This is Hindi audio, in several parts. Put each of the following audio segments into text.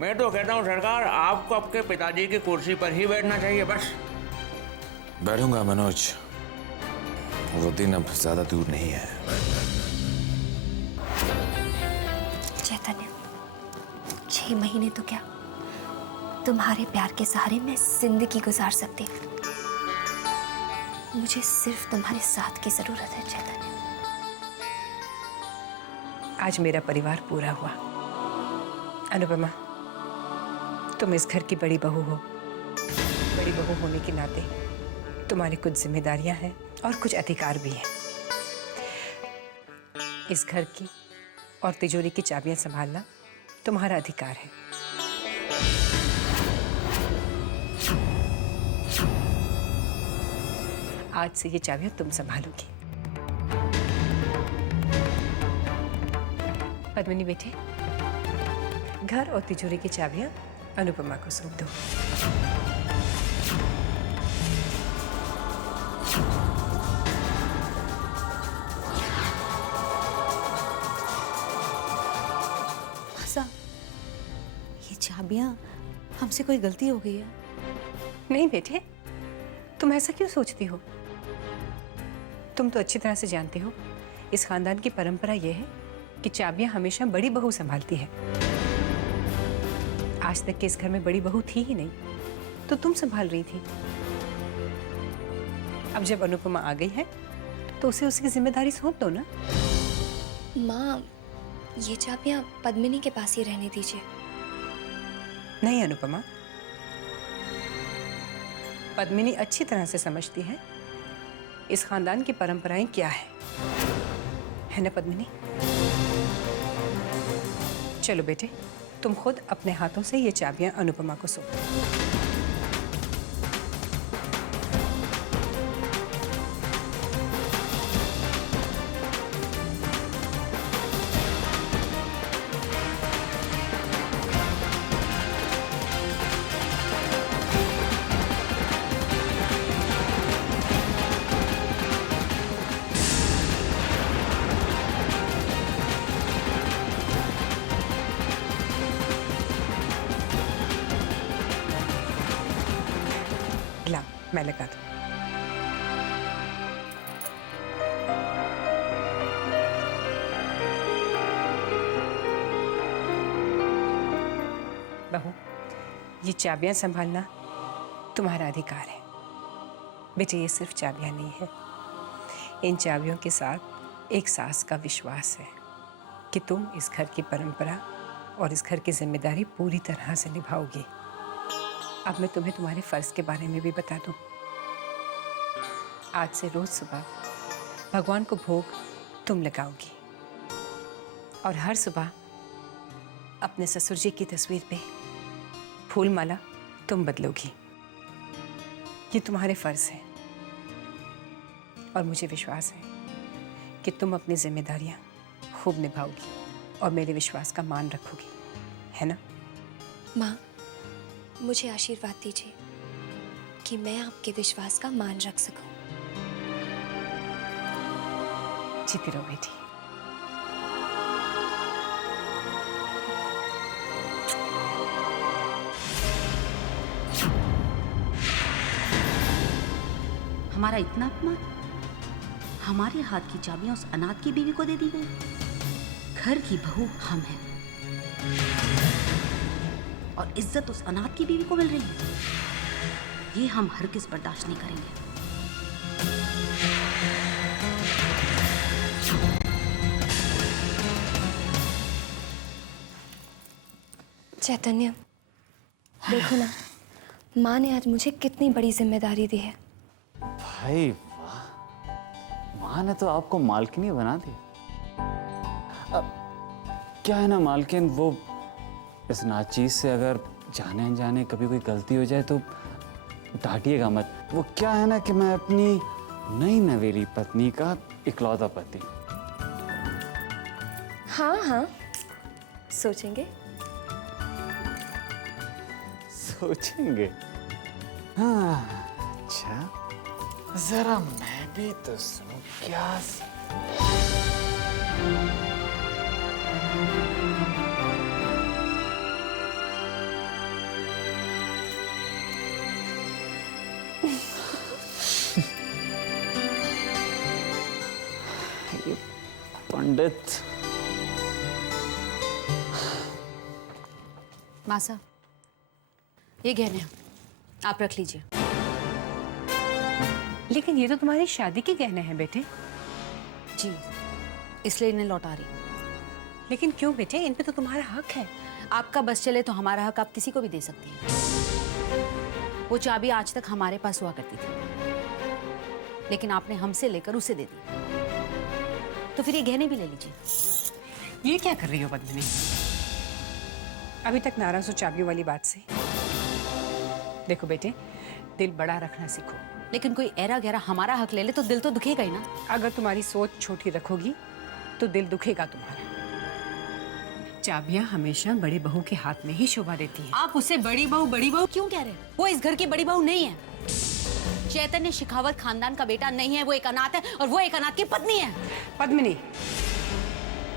मैं तो कहता हूँ सरकार, आपको आपके पिताजी की कुर्सी पर ही बैठना चाहिए बस। बैठूंगा मनोज, वो दिन अब ज्यादा दूर नहीं है। चैतन्य, 6 महीने तो क्या, तुम्हारे प्यार के सहारे मैं जिंदगी गुजार सकती हूँ। मुझे सिर्फ तुम्हारे साथ की जरूरत है चैतन्य। आज मेरा परिवार पूरा हुआ। अनुपमा, तुम इस घर की बड़ी बहू हो। बड़ी बहू होने के नाते तुम्हारी कुछ जिम्मेदारियां हैं और कुछ अधिकार भी हैं। इस घर की और तिजोरी की चाबियां संभालना तुम्हारा अधिकार है। आज से ये चाबियां तुम संभालोगी। पद्मिनी बेटे, घर और तिजोरी की चाबियां अनुपमा को सौंप दो। ये चाबियां, हमसे कोई गलती हो गई है? नहीं बेटे, तुम ऐसा क्यों सोचती हो? तुम तो अच्छी तरह से जानते हो, इस खानदान की परंपरा यह है कि चाबियां हमेशा बड़ी बहू संभालती है। आज तक के इस घर में बड़ी बहू थी ही नहीं, तो तुम संभाल रही थी। अब जब अनुपमा आ गई है, तो उसे उसकी जिम्मेदारी सौंप दो ना। माँ, ये चाबियां पद्मिनी के पास ही रहने दीजिए। नहीं अनुपमा, पद्मिनी अच्छी तरह से समझती है इस खानदान की परंपराएं क्या है ना पद्मिनी? चलो बेटे, तुम खुद अपने हाथों से ये चाबियां अनुपमा को सौंपो। ला, मैं लगा दूं। बहू, ये चाबियां संभालना तुम्हारा अधिकार है। बेटे, ये सिर्फ चाबियां नहीं है, इन चाबियों के साथ एक सास का विश्वास है कि तुम इस घर की परंपरा और इस घर की जिम्मेदारी पूरी तरह से निभाओगी। अब मैं तुम्हें तुम्हारे फर्ज के बारे में भी बता दूं। आज से रोज सुबह भगवान को भोग तुम लगाओगी और हर सुबह अपने ससुर जी की तस्वीर पे फूल माला तुम बदलोगी। ये तुम्हारे फर्ज हैं और मुझे विश्वास है कि तुम अपनी जिम्मेदारियां खूब निभाओगी और मेरे विश्वास का मान रखोगी, है ना? माँ, मुझे आशीर्वाद दीजिए कि मैं आपके विश्वास का मान रख सकूं। जीती रहो बेटी। हमारा इतना अपमान, हमारे हाथ की चाबियां उस अनाथ की बीवी को दे दी गई। घर की बहू हम हैं और इज्जत उस अनाथ की बीवी को मिल रही है। ये हम हरगिज़ बर्दाश्त नहीं करेंगे। चैतन्य, देखो ना, माँ ने आज मुझे कितनी बड़ी जिम्मेदारी दी है। भाई वाह, माँ ने तो आपको मालकिनी बना दी। अब क्या है ना मालकिन, वो इस नाचीज से अगर जाने अनजाने कभी कोई गलती हो जाए तो डांटिएगा मत। वो क्या है ना कि मैं अपनी नई नवेली पत्नी का इकलौता पति। हाँ हाँ, सोचेंगे। सोचेंगे? हाँ, अच्छा, जरा मैं भी तो सुनूं क्या। पंडित। मासा, ये गहने आप रख लीजिए। लेकिन ये तो तुम्हारी शादी के गहने हैं बेटे। जी, इसलिए इन्हें लौटा रही। लेकिन क्यों बेटे, इन पे तो तुम्हारा हक है। आपका बस चले तो हमारा हक आप किसी को भी दे सकती हैं। वो चाबी आज तक हमारे पास हुआ करती थी, लेकिन आपने हमसे लेकर उसे दे दी, तो फिर ये गहने भी ले लीजिए। ये क्या कर रही हो पद्मिनी? अभी तक नाराज हो चाबी वाली बात से? देखो बेटे, दिल बड़ा रखना सीखो। लेकिन कोई ऐरा गहरा हमारा हक ले ले तो दिल तो दुखेगा ही ना। अगर तुम्हारी सोच छोटी रखोगी तो दिल दुखेगा तुम्हारा। चाबियां हमेशा बड़े बहू के हाथ में ही शोभा देती हैं। आप उसे बड़ी बहू क्यों कह रहे हैं? वो इस घर की बड़ी बहू नहीं है। चैतन्य शेखावत खानदान का बेटा नहीं है, वो एक अनाथ है और वो एक अनाथ की पत्नी है। पद्मिनी,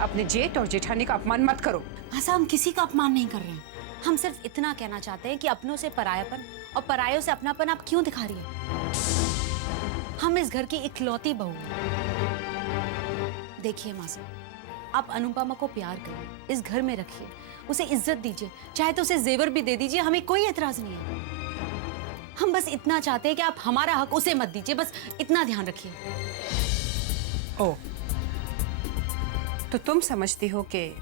अपने जेठ और जेठानी का अपमान मत करो। ऐसा हम किसी का अपमान नहीं कर रहे हैं। हम सिर्फ इतना कहना चाहते हैं कि अपनों से परायापन और परायों से अपनापन आप क्यों दिखा रही है? हम इस घर की इकलौती बहू हैं। देखिए मासा, आप अनुपमा को प्यार करिए, इस घर में रखिए, उसे इज्जत दीजिए, चाहे तो उसे जेवर भी दे दीजिए, हमें कोई एतराज नहीं है। हम बस इतना चाहते हैं कि आप हमारा हक उसे मत दीजिए, बस इतना ध्यान रखिए। ओ, तो तुम समझती हो कि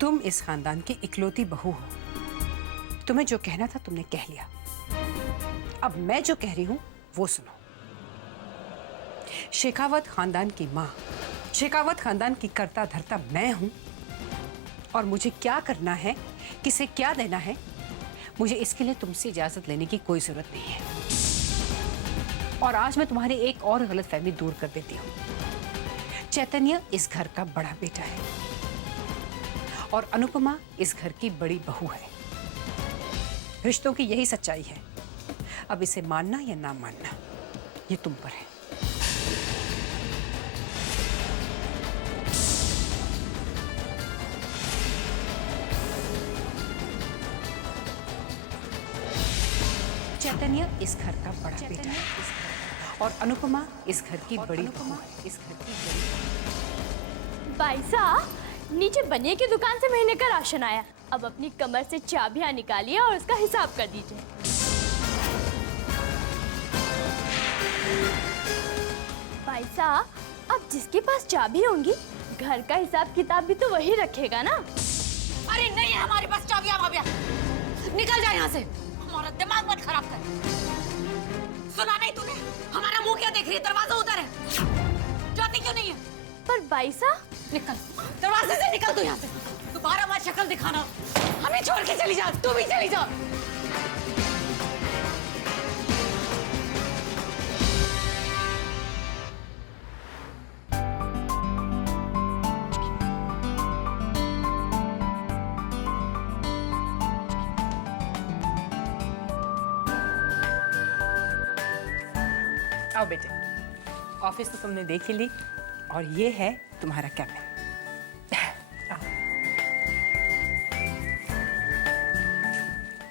तुम इस खानदान की इकलौती बहू हो। तुम्हें जो कहना था तुमने कह लिया। अब मैं जो कह रही हूं वो सुनो। शेखावत खानदान की मां, शेखावत खानदान की कर्ता धर्ता मैं हूं, और मुझे क्या करना है, किसे क्या देना है, मुझे इसके लिए तुमसे इजाजत लेने की कोई जरूरत नहीं है। और आज मैं तुम्हारी एक और गलतफहमी दूर कर देती हूं। चैतन्य इस घर का बड़ा बेटा है और अनुपमा इस घर की बड़ी बहू है। रिश्तों की यही सच्चाई है। अब इसे मानना या ना मानना ये तुम पर है। चैतन्य इस घर का बड़ा बेटा है और अनुपमा इस घर की बड़ी बहू है। इस घर की बड़ी। बाईसा, नीचे बनिए की दुकान से महीने का राशन आया। अब अपनी कमर से चाबियां निकालिए और उसका हिसाब कर दीजिए। बाईसा, अब जिसके पास चाबी होंगी, घर का हिसाब किताब भी तो वही रखेगा ना। अरे नहीं है हमारे पास चाबियां वाबियां। निकल जा यहाँ से, हमारा दिमाग मत खराब कर। सुना नहीं तूने? हमारा मुंह क्या देख रही है? दरवाजा उधर है, जाती क्यों नहीं है? पर बाईसा, निकल, दरवाजे से निकल तू यहाँ से। दोबारा मत शक्ल दिखाना, हमें छोड़ के चली जा, तू भी चली जा। आओ बेटे, ऑफिस तो तुमने देख ही ली और ये है तुम्हारा कैबिन।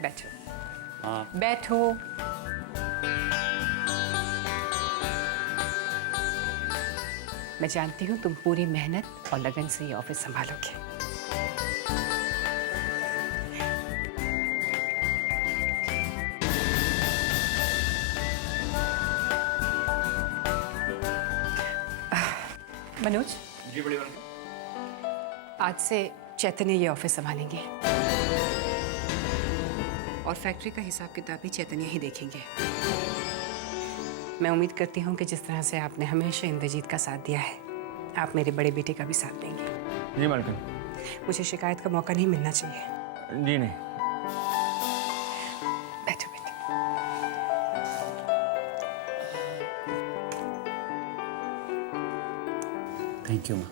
बैठो। हाँ। बैठो। मैं जानती हूँ तुम पूरी मेहनत और लगन से ये ऑफिस संभालोगे। मनोज जी, बड़ी आज से चैतन्य ये ऑफिस संभालेंगे और फैक्ट्री का हिसाब किताब भी चैतन्य ही देखेंगे। मैं उम्मीद करती हूँ कि जिस तरह से आपने हमेशा इंद्रजीत का साथ दिया है, आप मेरे बड़े बेटे का भी साथ देंगे। जी मालकिन। मुझे शिकायत का मौका नहीं मिलना चाहिए। जी नहीं। बैठो बेटे। थैंक यू माँ।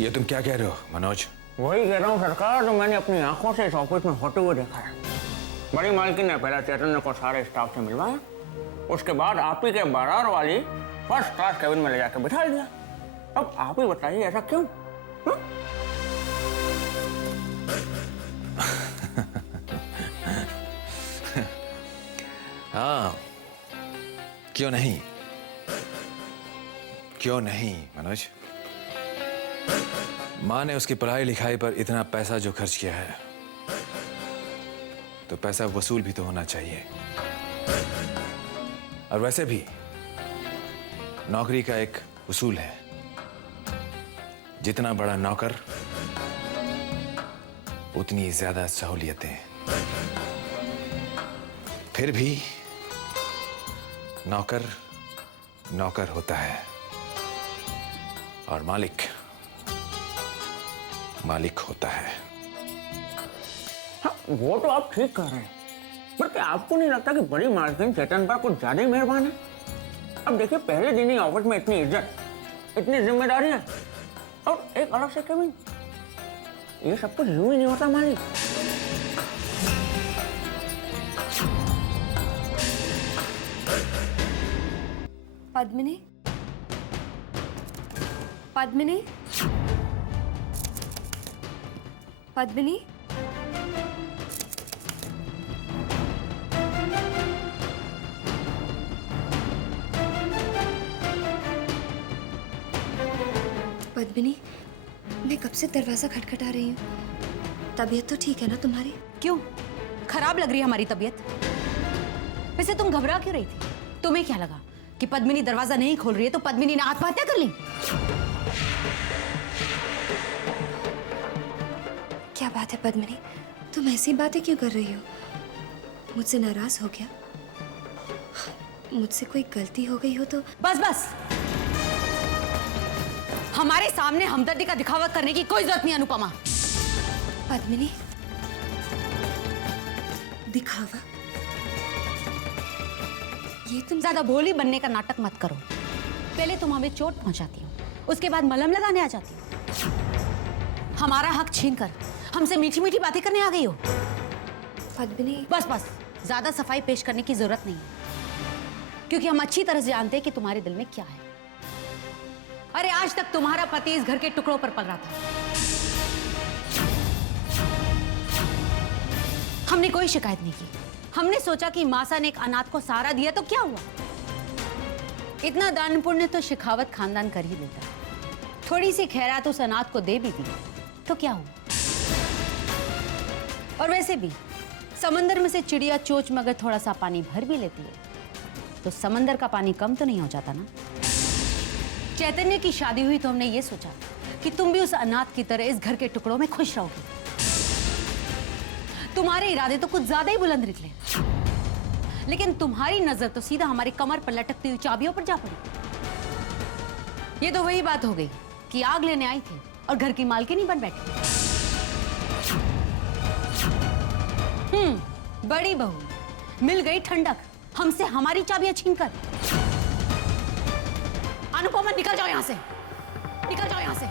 ये तुम क्या कह रहे हो मनोज? वही कह रहा हूँ सरकार, तो मैंने अपनी आंखों से इस ऑफिस में होते हुए देखा है। बड़ी मालकिन ने पहला चैतन्य को सारे स्टाफ से मिलवाया, उसके बाद आप ही के बारार वाली फर्स्ट क्लास केबिन में ले जाकर बिठा दिया। अब आप ही बताइए ऐसा क्यों? हाँ, क्यों नहीं? क्यों नहीं मनोज? माँ ने उसकी पढ़ाई लिखाई पर इतना पैसा जो खर्च किया है, तो पैसा वसूल भी तो होना चाहिए। और वैसे भी नौकरी का एक उसूल है, जितना बड़ा नौकर उतनी ज्यादा सहूलियतें। फिर भी नौकर नौकर होता है और मालिक मालिक होता है। हाँ, वो तो आप ठीक कह रहे हैं, पर क्या आपको नहीं लगता कि बड़ी मालकिन चेतन पर कुछ ज्यादा ही मेहरबान है? अब देखिए, पहले दिन ही ऑफिस में इतनी इज्जत, इतनी जिम्मेदारियां, और एक अलग से केबिन। ये सब कुछ यूं ही नहीं होता मालिक। पद्मिनी, पद्मिनी, पद्मिनी, पद्मिनी, मैं कब से दरवाजा खटखटा रही हूँ। तबीयत तो ठीक है ना तुम्हारी? क्यों, खराब लग रही है हमारी तबीयत? वैसे तुम घबरा क्यों रही थी? तुम्हें क्या लगा कि पद्मिनी दरवाजा नहीं खोल रही है तो पद्मिनी ने आत्महत्या कर ली? क्या बात है पद्मिनी, तुम ऐसी बातें क्यों कर रही हो? मुझसे नाराज हो गया? मुझसे कोई गलती हो गई हो तो? बस बस, हमारे सामने हमदर्दी का दिखावा करने की कोई जरूरत नहीं अनुपमा। पद्मिनी, दिखावा? ये तुम ज्यादा भोली बनने का नाटक मत करो। पहले तुम हमें चोट पहुंचाती हो, उसके बाद मलहम लगाने आ जाती हो। हमारा हक छीनकर हमसे मीठी मीठी बातें करने आ गई हो। पद्मिनी, बस बस, ज्यादा सफाई पेश करने की जरूरत नहीं है, क्योंकि हम अच्छी तरह से जानते हैं कि तुम्हारे दिल में क्या है। अरे आज तक तुम्हारा पति इस घर के टुकड़ों पर पल रहा था। हमने कोई शिकायत नहीं की। हमने सोचा कि मासा ने एक अनाथ को सहारा दिया तो क्या हुआ? इतना दान पुण्य तो शेखावत खानदान कर ही देता है। थोड़ी सी खैरात उस अनाथ को दे भी दी तो क्या हुआ? और वैसे भी समंदर में से चिड़िया चोंच में अगर थोड़ा सा पानी भर भी लेती है तो समंदर का पानी कम तो नहीं हो जाता ना। चैतन्य की शादी हुई तो हमने ये सोचा कि तुम भी उस अनाथ की तरह इस घर के टुकड़ों में खुश रहोगे। तुम्हारे इरादे तो कुछ ज्यादा ही बुलंद निकले, लेकिन तुम्हारी नजर तो सीधा हमारी कमर पर लटकती हुई चाबियों पर जा पड़ी। ये तो वही बात हो गई कि आग लेने आई थी और घर की मालकिन ही बन बैठी। बड़ी बहू मिल गई ठंडक, हमसे हमारी चाबियां छीनकर। अनुपमा, निकल जाओ यहां से, निकल जाओ यहां से।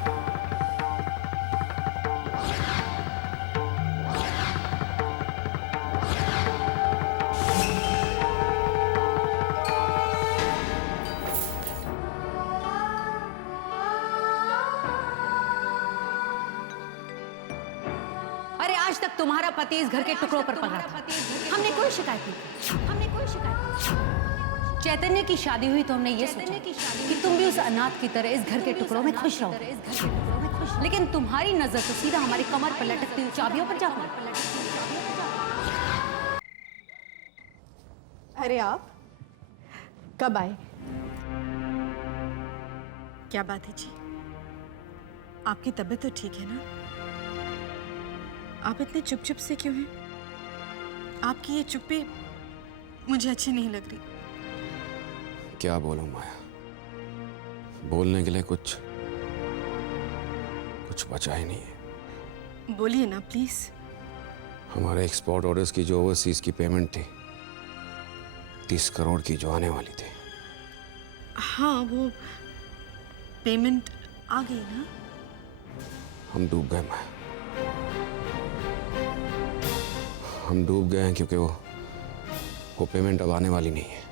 अरे आज तक तुम्हारा पति इस घर के टुकड़ों पर पल रहा था। हमने कोई शिकायत नहीं की। हमने कोई शिकायत नहीं की। चैतन्य की शादी हुई तो हमने ये सोचा कि तुम भी उस अनाथ की तरह इस घर के टुकड़ों में खुश रहो, लेकिन तुम्हारी नजर तो सीधा हमारी कमर पर लटकती हुई चाबियों पर जा पड़ी। अरे आप कब आए? क्या बात है जी, आपकी तबीयत तो ठीक है ना? आप इतने चुप चुप से क्यों हैं? आपकी ये चुप्पी मुझे अच्छी नहीं लग रही। क्या बोलूं माया, बोलने के लिए कुछ बचा ही नहीं है। बोलिए ना प्लीज। हमारे एक्सपोर्ट ऑर्डर्स की जो ओवरसीज की पेमेंट थी 30 करोड़ की, जो आने वाली थी। हाँ, वो पेमेंट आ गई ना? हम डूब गए माया, हम डूब गए हैं क्योंकि वो पेमेंट अब आने वाली नहीं है।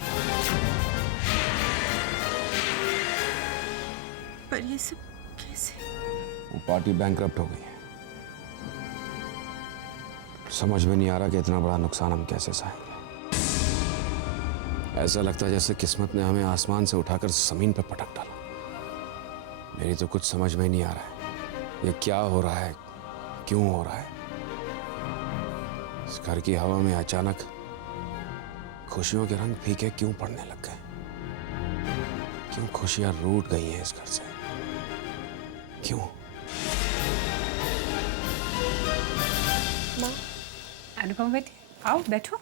पर ये सब कैसे? वो पार्टी बैंकरप्ट हो गई है। समझ में नहीं आ रहा कि इतना बड़ा नुकसान हम कैसे सहेंगे। ऐसा लगता है जैसे किस्मत ने हमें आसमान से उठाकर जमीन पर पटक डाला। मेरी तो कुछ समझ में नहीं आ रहा है, ये क्या हो रहा है, क्यों हो रहा है। इस घर की हवा में अचानक खुशियों के रंग फीके क्यों पड़ने लग गए? क्यों खुशियां रूठ गई हैं इस घर से? क्यों? माँ, अनुपम बेटी, आओ बैठो।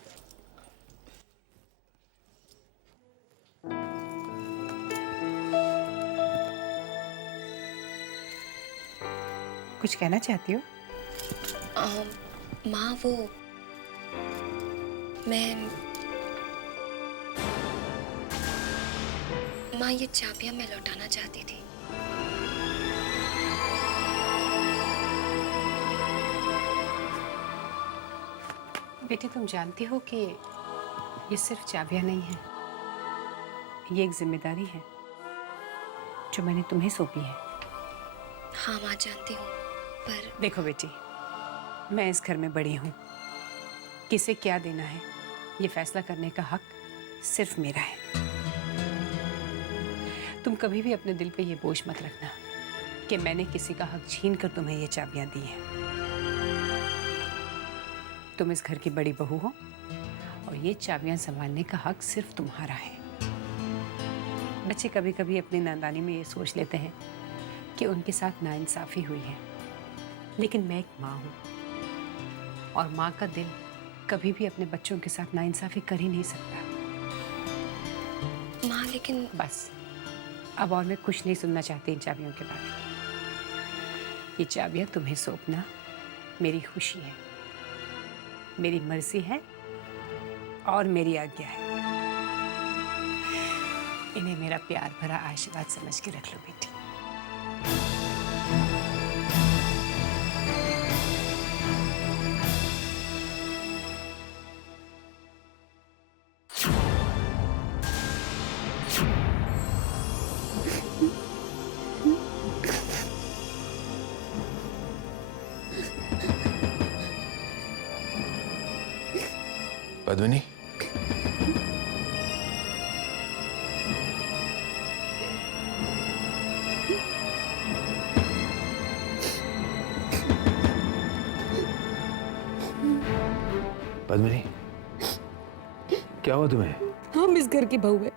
कुछ कहना चाहती हो? माँ वो माँ ये चाबियां मैं लौटाना चाहती थी। बेटी तुम जानती हो कि ये सिर्फ चाबियां नहीं है, ये एक जिम्मेदारी है जो मैंने तुम्हें सौंपी है। हाँ माँ जानती हूँ, पर देखो बेटी, मैं इस घर में बड़ी हूँ, किसे क्या देना है ये फैसला करने का हक सिर्फ मेरा है। तुम कभी भी अपने दिल पे ये बोझ मत रखना कि मैंने किसी का हक छीन कर तुम्हें ये चाबियां दी हैं। तुम इस घर की बड़ी बहू हो और ये चाबियां संभालने का हक सिर्फ तुम्हारा है। बच्चे कभी कभी अपनी नादानी में ये सोच लेते हैं कि उनके साथ नाइंसाफी हुई है, लेकिन मैं एक माँ हूँ और माँ का दिल कभी भी अपने बच्चों के साथ नाइंसाफी कर ही नहीं सकता। माँ लेकिन बस अब और मैं कुछ नहीं सुनना चाहती इन चाबियों के बारे में। ये चाबियां तुम्हें सौंपना मेरी खुशी है, मेरी मर्जी है और मेरी आज्ञा है। इन्हें मेरा प्यार भरा आशीर्वाद समझ के रख लो बेटी। पद्मिनी, पद्मिनी, क्या हुआ तुम्हें? हम इस घर की बहू है,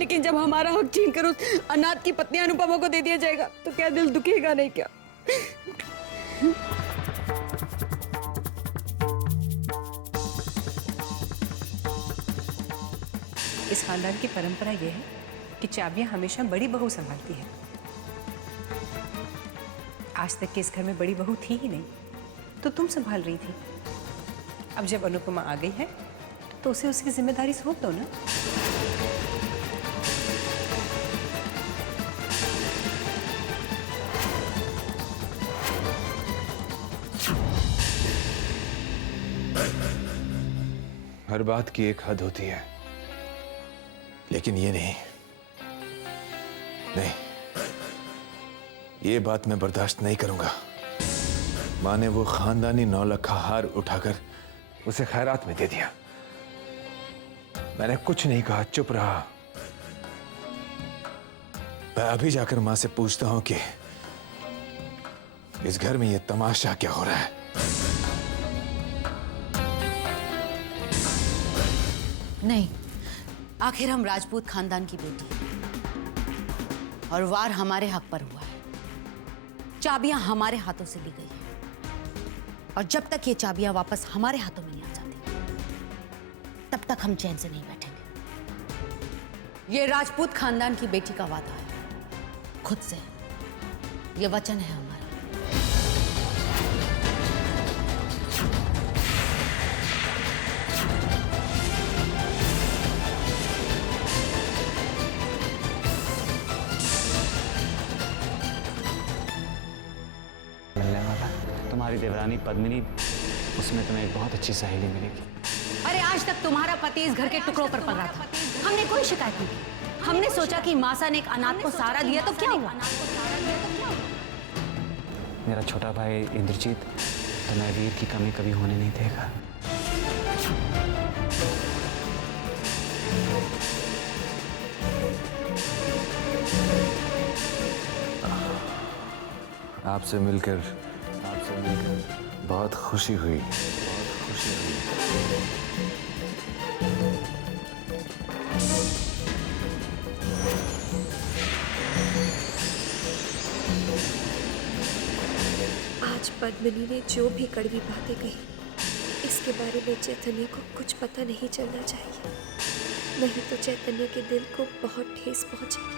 लेकिन जब हमारा हक छीन कर उस अनाथ की पत्नी अनुपमा को दे दिया जाएगा तो क्या दिल दुखेगा नहीं क्या? इस खानदान की परंपरा यह है कि चाबियां हमेशा बड़ी बहू संभालती है। आज तक के इस घर में बड़ी बहू थी ही नहीं, तो तुम संभाल रही थी। अब जब अनुपमा आ गई है तो उसे उसकी जिम्मेदारी सौंप दो ना। हर बात की एक हद होती है, लेकिन ये नहीं, ये बात मैं बर्दाश्त नहीं करूंगा। माँ ने वो खानदानी 9 लाख का हार उठाकर उसे खैरात में दे दिया। मैंने कुछ नहीं कहा, चुप रहा। मैं अभी जाकर माँ से पूछता हूं कि इस घर में ये तमाशा क्या हो रहा है। नहीं, आखिर हम राजपूत खानदान की बेटी और वार हमारे हक पर हुआ है। चाबियां हमारे हाथों से ली गई है और जब तक ये चाबियां वापस हमारे हाथों में नहीं आ जाती तब तक हम चैन से नहीं बैठेंगे। ये राजपूत खानदान की बेटी का वादा है, खुद से ये वचन है हमारा। मिलने वाला तुम्हारी देवरानी पद्मिनी, उसमें तुम्हें एक बहुत अच्छी सहेली मिलेगी। अरे आज तक तुम्हारा पति इस घर के टुकड़ों पर पल रहा था, हमने कोई शिकायत नहीं की। हमने सोचा कि मासा ने एक अनाथ को सहारा दिया तो क्या हुआ? मेरा छोटा भाई इंद्रजीत तुम्हें वीर की कमी कभी होने नहीं देगा। आपसे मिलकर बहुत खुशी हुई। आज पद्मिनी ने जो भी कड़वी बातें कही, इसके बारे में चैतन्य को कुछ पता नहीं चलना चाहिए, नहीं तो चैतन्य के दिल को बहुत ठेस पहुंचेगी।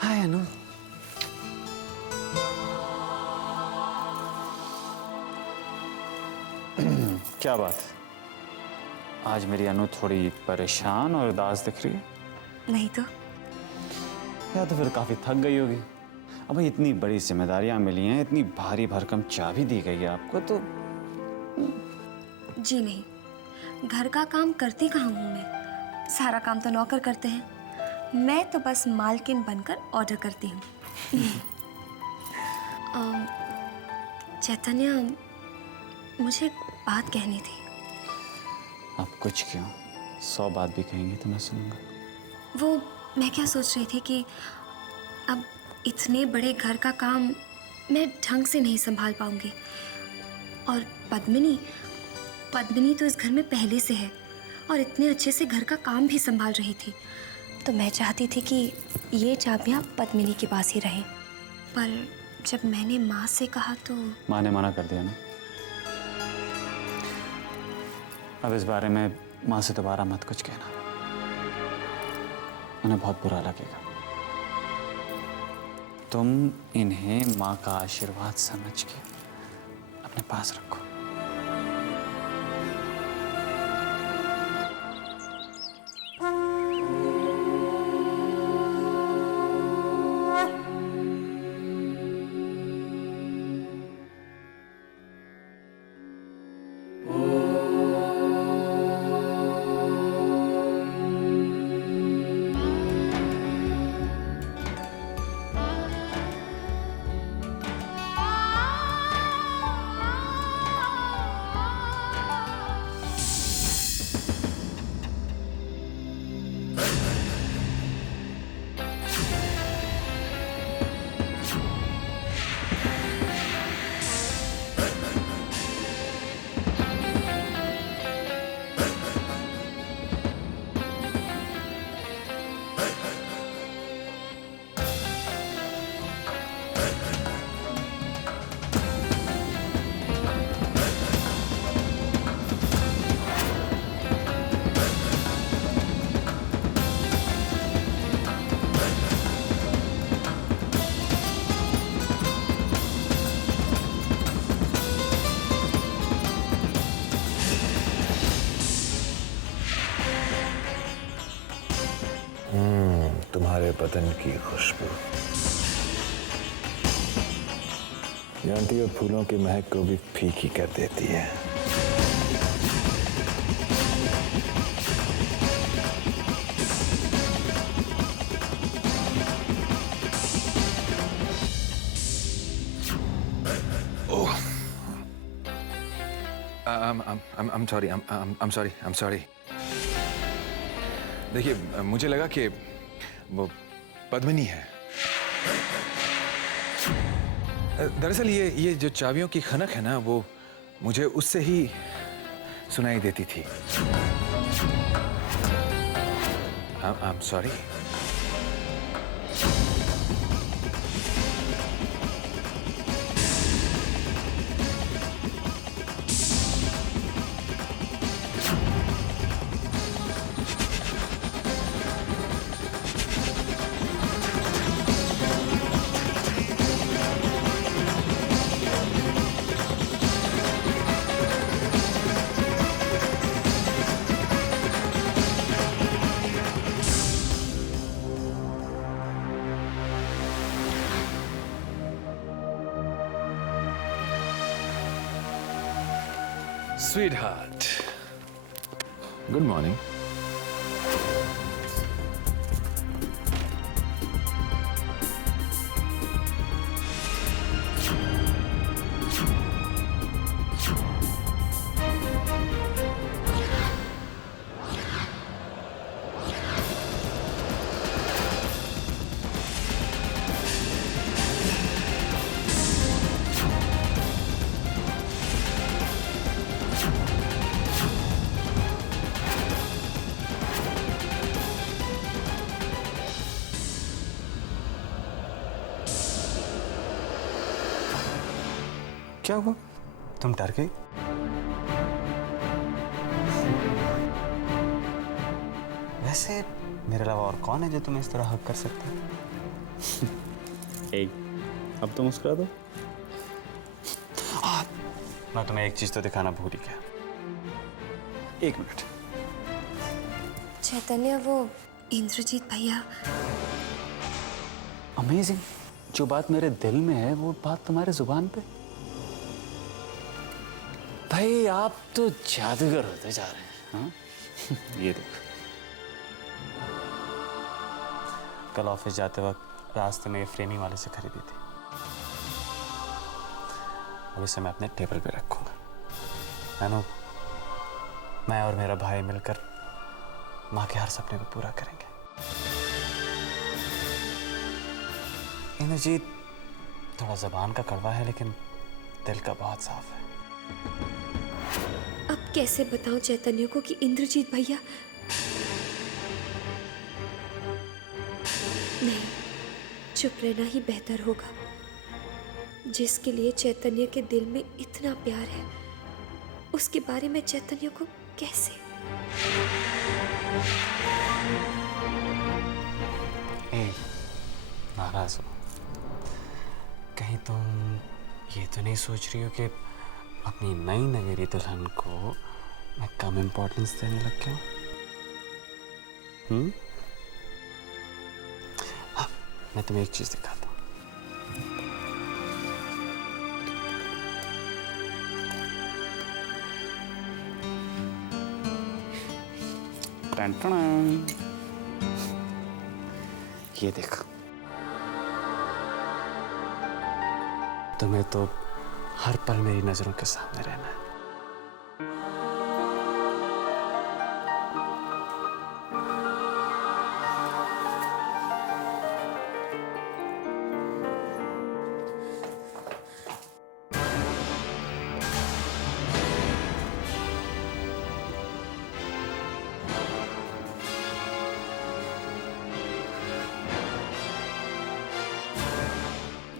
हाय अनु। क्या बात, आज मेरी अनु थोड़ी परेशान और उदास दिख रही है? नहीं तो या तो फिर काफी थक गई होगी। अब इतनी बड़ी जिम्मेदारियां मिली हैं, इतनी भारी भरकम चाबी दी गई है आपको, तो जी नहीं, घर का काम करती कहाँ हूँ मैं, सारा काम तो नौकर करते हैं, मैं तो बस मालकिन बनकर ऑर्डर करती हूँ। चैतन्य, मुझे एक बात कहनी थी। आप कुछ क्यों, 100 बात भी कहेंगे तो मैं सुनूंगा। वो मैं क्या सोच रही थी कि अब इतने बड़े घर का काम मैं ढंग से नहीं संभाल पाऊंगी, और पद्मिनी तो इस घर में पहले से है और इतने अच्छे से घर का काम भी संभाल रही थी, तो मैं चाहती थी कि ये चाबियाँ पद्मिनी के पास ही रहें। पर जब मैंने माँ से कहा तो माँ ने मना कर दिया ना। अब इस बारे में माँ से दोबारा मत कुछ कहना, उन्हें बहुत बुरा लगेगा। तुम इन्हें माँ का आशीर्वाद समझ के अपने पास रखो। तुम्हारे बदन की खुशबू, जानती हो फूलों की महक को भी फीकी कर देती है। ओह, I'm sorry. देखिए, मुझे लगा कि वो पद्मिनी है। दरअसल ये जो चाबियों की खनक है ना, वो मुझे उससे ही सुनाई देती थी। I'm sorry. Sweetheart. Good morning. क्या हुआ? तुम डर गई? वैसे मेरे अलावा और कौन है जो तुम्हें इस तरह हक कर सकता है? अब तो मुस्कुरा दो। मैं तुम्हें एक चीज तो दिखाना भूल ही गया। एक मिनट। चैतन्य, वो इंद्रजीत भैया। अमेजिंग, जो बात मेरे दिल में है वो बात तुम्हारे जुबान पे। भाई आप तो जादूगर होते जा रहे हैं। हाँ? ये देखो, कल ऑफिस जाते वक्त रास्ते में फ्रेमिंग वाले से खरीदी थी। अब इसे मैं अपने टेबल पे रखूंगा। मैं और मेरा भाई मिलकर माँ के हर सपने को पूरा करेंगे। इंद्रजीत थोड़ा जबान का कड़वा है लेकिन दिल का बहुत साफ है। अब कैसे बताऊं चैतन्य को कि इंद्रजीत भैया? नहीं, चुप रहना ही बेहतर होगा। जिसके लिए चैतन्य के दिल में इतना प्यार है, उसके बारे में चैतन्य को कैसे? नाराज हो? कहीं तुम ये तो नहीं सोच रही हो कि अपनी नई नवेली दुल्हन को मैं कम इम्पोर्टेंस देने लग गया हूँ? हाँ, मैं तुम्हें एक चीज दिखाता हूँ। ये देखो, तुम्हें तो हर पल मेरी नजरों के सामने रहना है।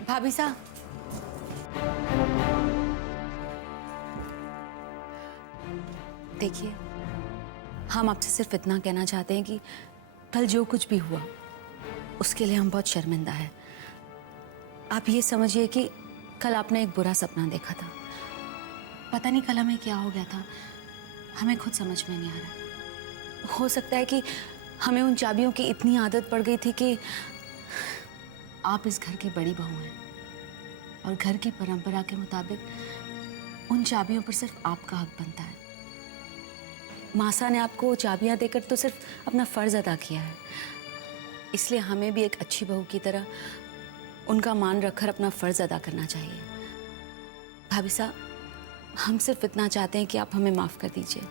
भाभी साहब, देखिए, हम आपसे सिर्फ इतना कहना चाहते हैं कि कल जो कुछ भी हुआ उसके लिए हम बहुत शर्मिंदा हैं। आप ये समझिए कि कल आपने एक बुरा सपना देखा था। पता नहीं कल हमें क्या हो गया था, हमें खुद समझ में नहीं आ रहा। हो सकता है कि हमें उन चाबियों की इतनी आदत पड़ गई थी कि आप इस घर की बड़ी बहू हैं और घर की परंपरा के मुताबिक उन चाबियों पर सिर्फ आपका हक बनता है। मासा ने आपको चाबियां देकर तो सिर्फ अपना फर्ज अदा किया है, इसलिए हमें भी एक अच्छी बहू की तरह उनका मान रखकर अपना फर्ज अदा करना चाहिए। भाभी साहब, हम सिर्फ इतना चाहते हैं कि आप हमें माफ कर दीजिए।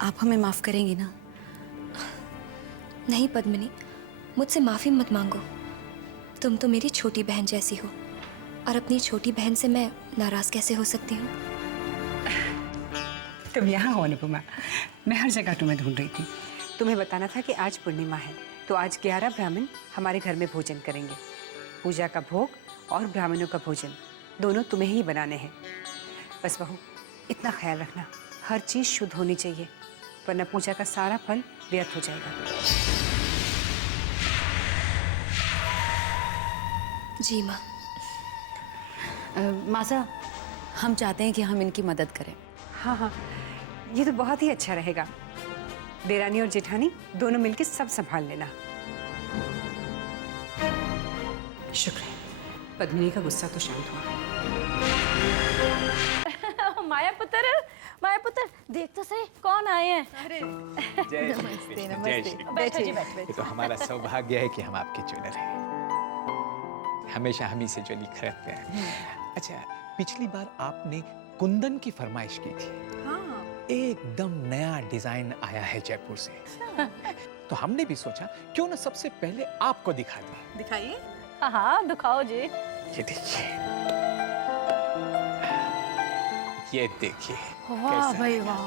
आप हमें माफ करेंगी ना? नहीं पद्मिनी, मुझसे माफी मत मांगो। तुम तो मेरी छोटी बहन जैसी हो, और अपनी छोटी बहन से मैं नाराज कैसे हो सकती हूँ? तुम यहाँ हो अनुपमा, मैं हर जगह तुम्हें ढूंढ रही थी। तुम्हें बताना था कि आज पूर्णिमा है, तो आज 11 ब्राह्मण हमारे घर में भोजन करेंगे। पूजा का भोग और ब्राह्मणों का भोजन दोनों तुम्हें ही बनाने हैं। बस बहू, इतना ख्याल रखना, हर चीज़ शुद्ध होनी चाहिए, वरना पूजा का सारा फल व्यर्थ हो जाएगा। जी माँ। मासा, हम चाहते हैं कि हम इनकी मदद करें। हाँ हाँ, ये तो बहुत ही अच्छा रहेगा। देरानी और जेठानी दोनों मिलकर सब संभाल लेना। शुक्र है, पद्मिनी का गुस्सा तो शांत हुआ। माया पुत्र, देख तो सही कौन आए हैं। नमस्ते नमस्ते। बैठो जी, ये तो हमारा सौभाग्य है कि हम आपके चुनर हैं। हमेशा हम ही से ज्वेलरी खरीदते हैं। अच्छा, पिछली बार आपने कुंदन की फरमाइश की थी। हाँ। एकदम नया डिजाइन आया है जयपुर से। तो हमने भी सोचा क्यों ना सबसे पहले आपको दिखा दें। दिखाइए। हाँ, दिखाओ जी। ये देखिए, ये देखिए। वाह भाई वाह,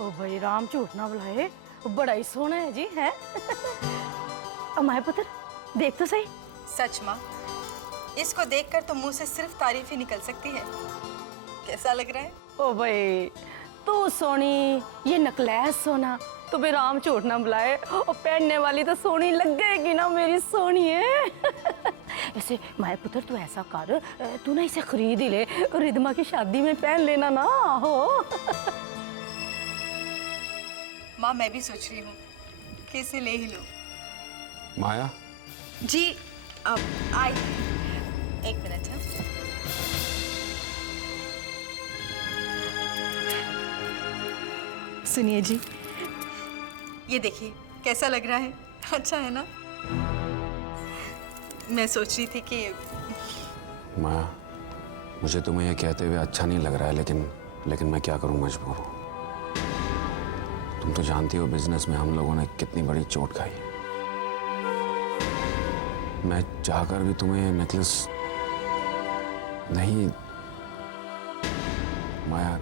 ओ भाई राम झूठ ना बुलाए, बड़ा ही सोना है जी। है माया पुत्र, देख तो सही। सच माँ, इसको देखकर तो मुंह से सिर्फ तारीफ ही निकल सकती है। कैसा लग रहा है? ओ भाई तू सोनी, ये नकलेस सोना, तो फिर राम झूठ ना बुलाए, और पहनने वाली तो सोनी लगेगी ना मेरी सोनी है। ऐसे माए पुत्र तू ऐसा कर, तू ना इसे खरीद ही ले, रिदमा की शादी में पहन लेना ना हो। माँ मैं भी सोच रही हूँ कि इसे ले ही लो। माया, जी अब आई, एक मिनट। हाँ सुनिए जी, ये देखिए कैसा लग रहा है, अच्छा है ना? मैं सोच रही थी कि माया, मुझे तुम्हें ये कहते हुए अच्छा नहीं लग रहा है, लेकिन मैं क्या करूं, मजबूर हूं। तुम तो जानती हो बिजनेस में हम लोगों ने कितनी बड़ी चोट खाई है। मैं चाहकर भी तुम्हें नेकलेस नहीं। माया,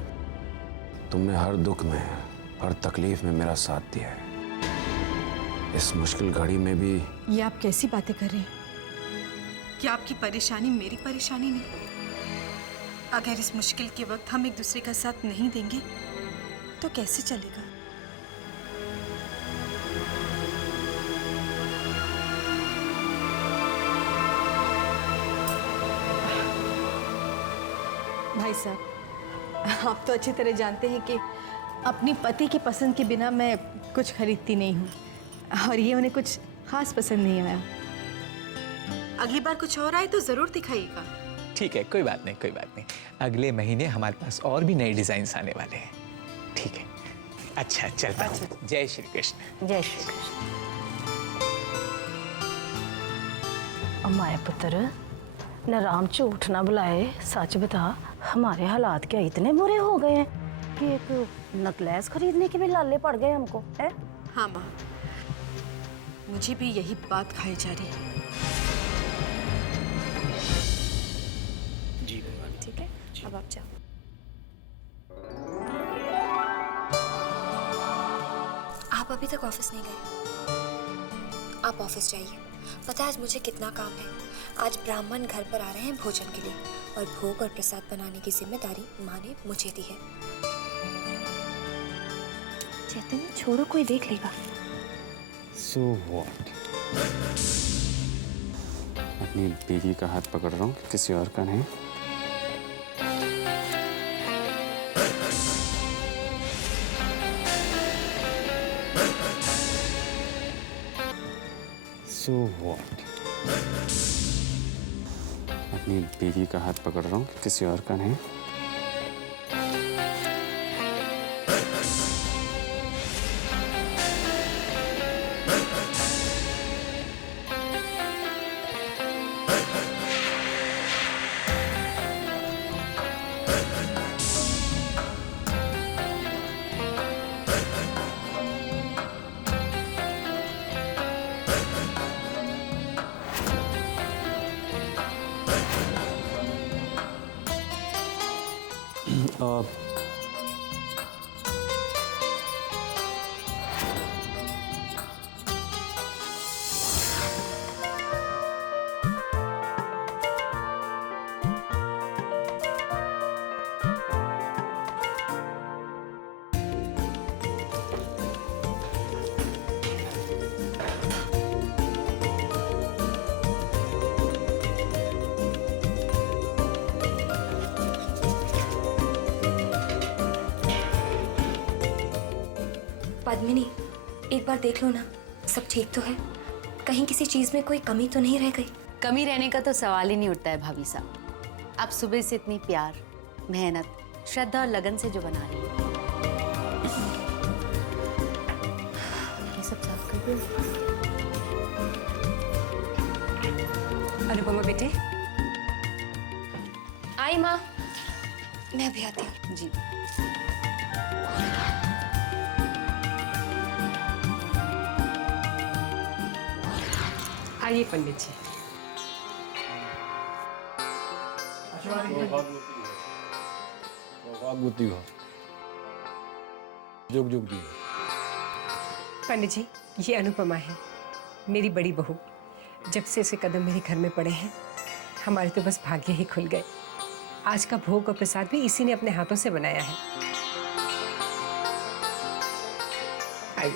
तुमने हर दुख में, हर तकलीफ में मेरा साथ दिया है। इस मुश्किल घड़ी में भी। ये आप कैसी बातें कर रहे हैं? क्या आपकी परेशानी मेरी परेशानी नहीं? अगर इस मुश्किल के वक्त हम एक दूसरे का साथ नहीं देंगे तो कैसे चलेगा? भाई साहब, आप तो अच्छी तरह जानते हैं कि अपनी पति की पसंद के बिना मैं कुछ खरीदती नहीं हूँ, और ये उन्हें कुछ खास पसंद नहीं आया। अगली बार कुछ और आए तो जरूर दिखाइएगा। ठीक है, कोई बात नहीं, कोई बात नहीं। अगले महीने हमारे पास और भी नए डिजाइन आने वाले हैं। ठीक है, अच्छा चलता हूं। जय श्री कृष्ण। जय श्री कृष्ण। माए पुत्र, न राम झूठ ना बुलाए, सच बता, हमारे हालात क्या इतने बुरे हो गए हैं कि एक नकलेस खरीदने के भी लाले पड़ गए हमको, है? हाँ माँ, मुझे भी यही बात खाई जा रही है। ठीक है, अब आप जाओ। आप अभी तक ऑफिस नहीं गए? आप ऑफिस जाइए। पता है आज मुझे कितना काम है। आज ब्राह्मण घर पर आ रहे हैं भोजन के लिए, और भोग और प्रसाद बनाने की जिम्मेदारी माँ ने मुझे दी है। चैतन्य छोड़ो, कोई देख लेगा। So what? अपनी बीवी का हाथ पकड़ रहा हूँ, किसी और का नहीं। So what? अपनी बीवी का हाथ पकड़ रहा हूँ, किसी और का नहीं। पद्मिनी, एक बार देख लो ना, सब ठीक तो है? कहीं किसी चीज में कोई कमी तो नहीं रह गई? कमी रहने का तो सवाल ही नहीं उठता है भाभी साहब। आप सुबह से इतनी प्यार, मेहनत, श्रद्धा और लगन से जो बना रही है, ये सब साफ कर दो। अनुपमा बेटे। आई माँ, मैं अभी आती हूँ। जी। आइए पंडित जी। पंडित जी, ये अनुपमा है, मेरी बड़ी बहू। जब से इसके कदम मेरे घर में पड़े हैं, हमारे तो बस भाग्य ही खुल गए। आज का भोग और प्रसाद भी इसी ने अपने हाथों से बनाया है। आइए।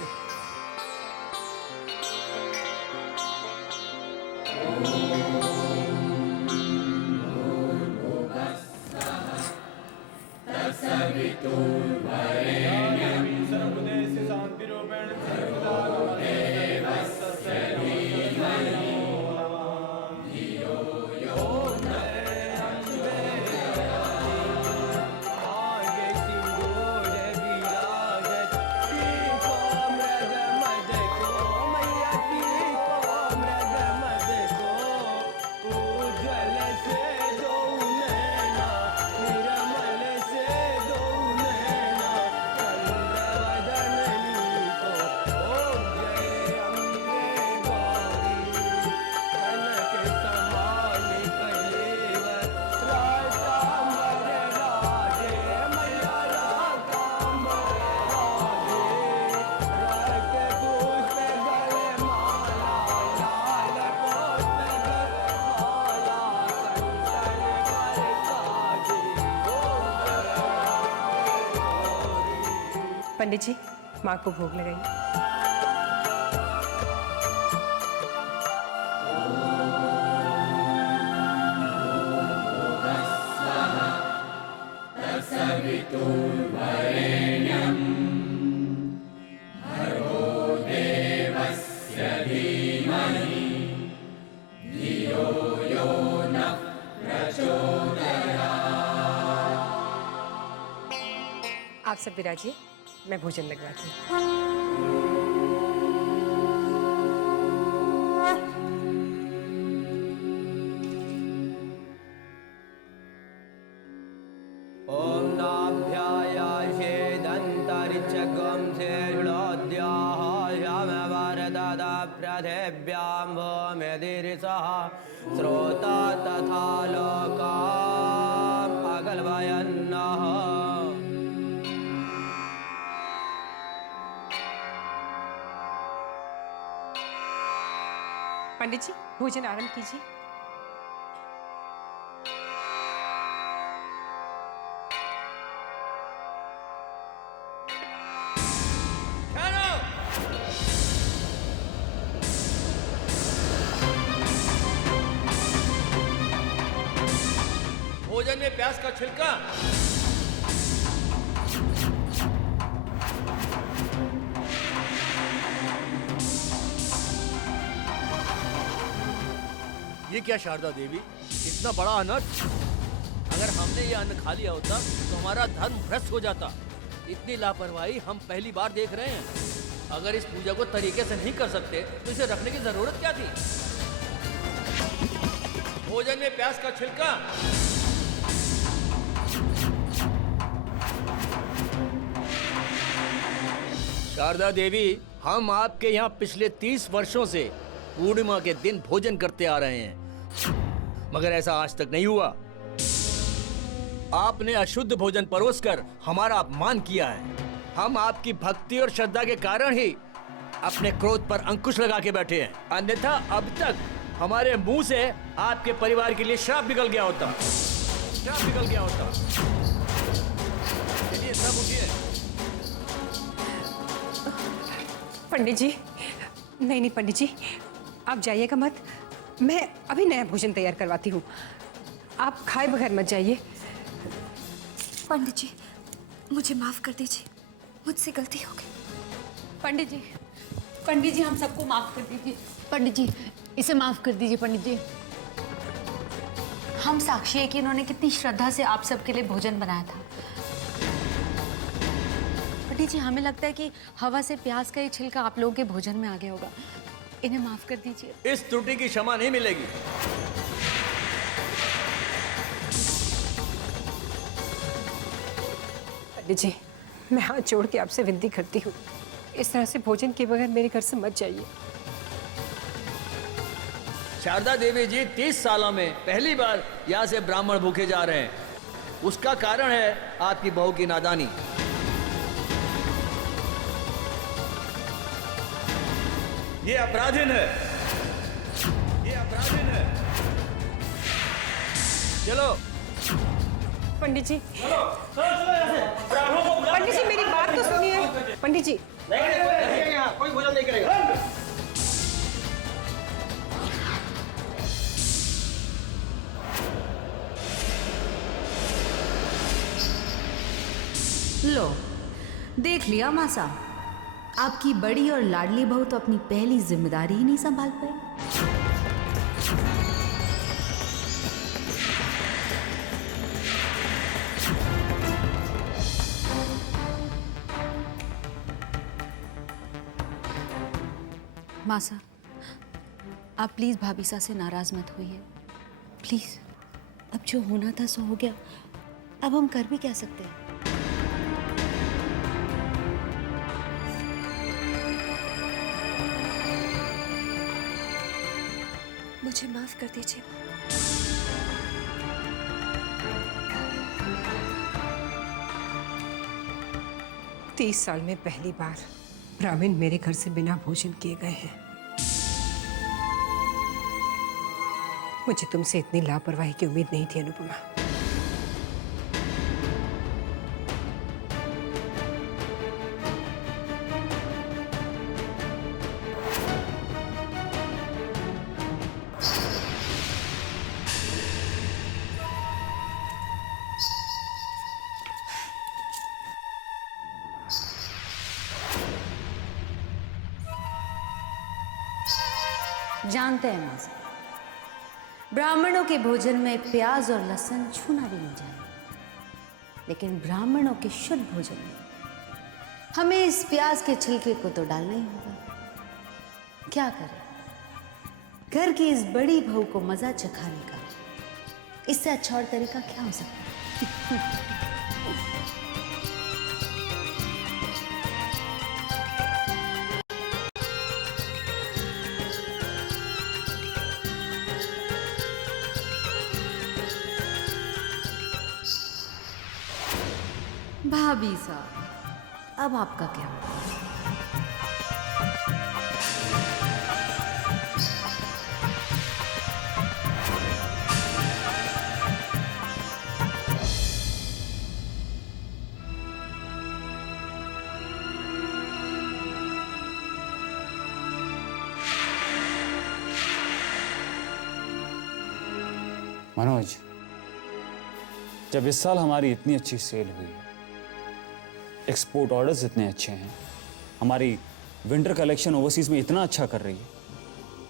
पंडित जी, माँ को भोग लगाइए। आप सब विराजिए, मैं भोजन लगवाती हूँ। ओम नाभ्यायाशेदन्तरिक्षगं शेषोद्याः श्यामवरददा प्रथेभ्यां भूमिदिरिसः श्रोता तथा लोकाम् अकल्पयन्नः। पंडित जी, भोजन आरंभ कीजिए। भोजन में प्याज का छिलका, ये क्या शारदा देवी, इतना बड़ा अनर्थ? अगर हमने ये अन्न खा लिया होता तो हमारा धर्म भ्रष्ट हो जाता। इतनी लापरवाही हम पहली बार देख रहे हैं। अगर इस पूजा को तरीके से नहीं कर सकते तो इसे रखने की जरूरत क्या थी? भोजन में प्याज का छिलका, शारदा देवी, हम आपके यहाँ पिछले 30 वर्षों से पूर्णिमा के दिन भोजन करते आ रहे हैं, मगर ऐसा आज तक नहीं हुआ। आपने अशुद्ध भोजन परोसकर हमारा अपमान किया है। हम आपकी भक्ति और श्रद्धा के कारण ही अपने क्रोध पर अंकुश लगा के बैठे हैं, अन्यथा अब तक हमारे मुंह से आपके परिवार के लिए श्राप निकल गया होता। श्राप निकल गया होता। चलिए सब उठिए। पंडित जी, नहीं पंडित जी, आप जाइएगा मत। मैं अभी नया भोजन तैयार करवाती हूँ। आप खाए बगैर मत जाइए। पंडित जी, मुझे माफ कर दीजिए, मुझसे गलती हो गई। पंडित जी हम सबको माफ कर दीजिए। पंडित जी इसे माफ कर दीजिए। पंडित जी, हम साक्षी है कि इन्होंने कितनी श्रद्धा से आप सबके लिए भोजन बनाया था। पंडित जी, हमें लगता है कि हवा से प्याज का ये छिलका आप लोगों के भोजन में आ गया होगा। इन्हें माफ कर दीजिए। इस त्रुटि की क्षमा नहीं मिलेगी। पंडित जी, मैं हाथ जोड़ के आपसे विनती करती हूँ, इस तरह से भोजन के बगैर मेरे घर से मत जाइए। शारदा देवी जी 30 सालों में पहली बार यहाँ से ब्राह्मण भूखे जा रहे हैं। उसका कारण है आपकी बहू की नादानी। ये अपराधीन है। ये अपराधीन है। चलो। पंडित जी, पंडित जी मेरी बात तो सुनिए। पंडित जी, कोई भोजन नहीं करेगा। लो, देख लिया माँ साहब, आपकी बड़ी और लाडली बहू तो अपनी पहली जिम्मेदारी ही नहीं संभाल पाई। मासा, आप प्लीज भाभी सा से नाराज मत होइए, प्लीज। अब जो होना था सो हो गया, अब हम कर भी क्या सकते हैं। मुझे माफ कर दीजिए। 30 साल में पहली बार ब्राह्मण मेरे घर से बिना भोजन किए गए हैं। मुझे तुमसे इतनी लापरवाही की उम्मीद नहीं थी अनुपमा। जानते हैं माँ साहब, ब्राह्मणों के भोजन में प्याज और लहसुन छूना भी नहीं चाहिए, लेकिन ब्राह्मणों के शुद्ध भोजन में हमें इस प्याज के छिलके को तो डालना ही होगा। क्या करें, घर की इस बड़ी बहू को मजा चखाने का इससे अच्छा और तरीका क्या हो सकता है। भाभी साहब, अब आपका क्या होगा? मनोज, जब इस साल हमारी इतनी अच्छी सेल हुई, एक्सपोर्ट ऑर्डर्स इतने अच्छे हैं, हमारी विंटर कलेक्शन ओवरसीज में इतना अच्छा कर रही है,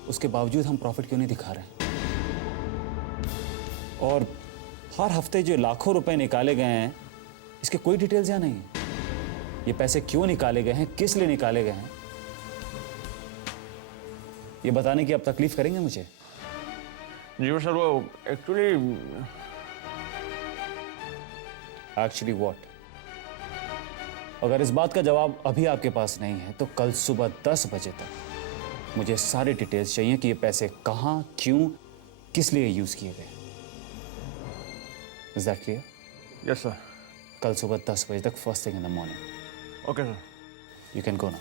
उसके बावजूद हम प्रॉफिट क्यों नहीं दिखा रहे हैं? और हर हफ्ते जो लाखों रुपए निकाले गए हैं, इसके कोई डिटेल्स यहाँ नहीं है। ये पैसे क्यों निकाले गए हैं, किस लिए निकाले गए हैं, ये बताने की आप तकलीफ करेंगे मुझे? जी सर, वो एक्चुअली व्हाट? अगर इस बात का जवाब अभी आपके पास नहीं है तो कल सुबह 10 बजे तक मुझे सारे डिटेल्स चाहिए कि ये पैसे कहाँ, क्यों, किस लिए यूज किए गए। Is that clear? Yes sir. कल सुबह 10 बजे तक, first thing in the morning. Okay sir. You can go now.